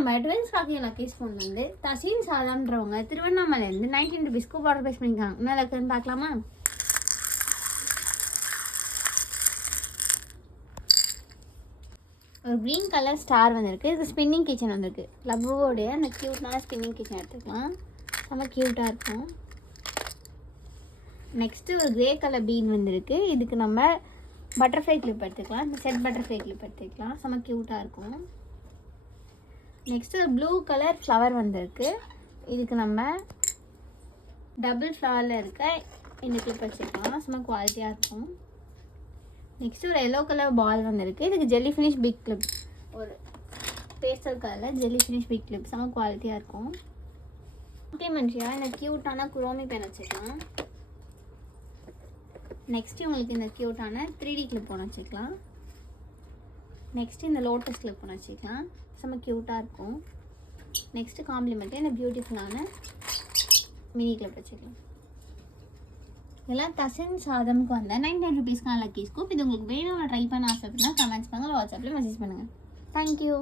நம்ம twins rakhi lucky spoon வந்து தசீன் சாதான்றவங்க திருவண்ணாமலையிலேருந்து 19 ருபீஸ்க்கு ஆர்டர் பேஸ் பண்ணியிருக்காங்க. என்ன லக்குன்னு பார்க்கலாமா? ஒரு க்ரீன் கலர் ஸ்டார் வந்திருக்கு. இது ஸ்பின்னிங் கிச்சன் வந்திருக்கு. லவ்வோடைய அந்த க்யூட்டான ஸ்பின்னிங் கிச்சன் எடுத்துக்கலாம். ரொம்ப க்யூட்டாக இருக்கும். நெக்ஸ்ட்டு ஒரு க்ரே கலர் பீன் வந்திருக்கு. இதுக்கு நம்ம பட்டர்ஃப்ளை கிளிப் எடுத்துக்கலாம். இந்த செட் பட்டர்ஃப்ளை கிளிப் எடுத்துக்கலாம். செம்ம க்யூட்டாக இருக்கும். நெக்ஸ்ட்டு ஒரு ப்ளூ கலர் ஃப்ளவர் வந்திருக்கு. இதுக்கு நம்ம டபுள் ஃப்ளவரில் இருக்க இந்த கிளிப் வச்சுக்கலாம். செம்ம குவாலிட்டியாக இருக்கும். நெக்ஸ்ட்டு ஒரு எல்லோ கலர் பால் வந்திருக்கு. இதுக்கு ஜெல்லி ஃபினிஷ் பிக் கிளிப், ஒரு பேஸ்டல் கலரில் ஜெல்லி ஃபினிஷ் பிக் கிளிப் செம்ம குவாலிட்டியாக இருக்கும். காம்ப்ளிமெண்ட்ரியாக இந்த க்யூட்டான குரோமி பென் வச்சுக்கலாம். நெக்ஸ்ட்டு உங்களுக்கு இந்த க்யூட்டான 3D கிளிப் ஒன்று வச்சுக்கலாம். நெக்ஸ்ட்டு இந்த லோட்டஸ் கிளிப் ஒன்று வச்சுக்கலாம். செம்ம க்யூட்டாக இருக்கும். நெக்ஸ்ட்டு காம்ப்ளிமெண்ட்டு இந்த பியூட்டிஃபுல்லான மினி கிளிப் வச்சுக்கலாம். இதெல்லாம் தசின் சாதம்க்கு வந்த 99 ருபீஸ்க்கான லக்கி ஸ்கூப். இது உங்களுக்கு வேணும் ட்ரை பண்ண ஆசைப்பட்டுனா கமெண்ட்ஸ் பண்ணுங்கள், வாட்ஸ்அப்பில் மெசேஜ் பண்ணுங்கள். தேங்க்யூ.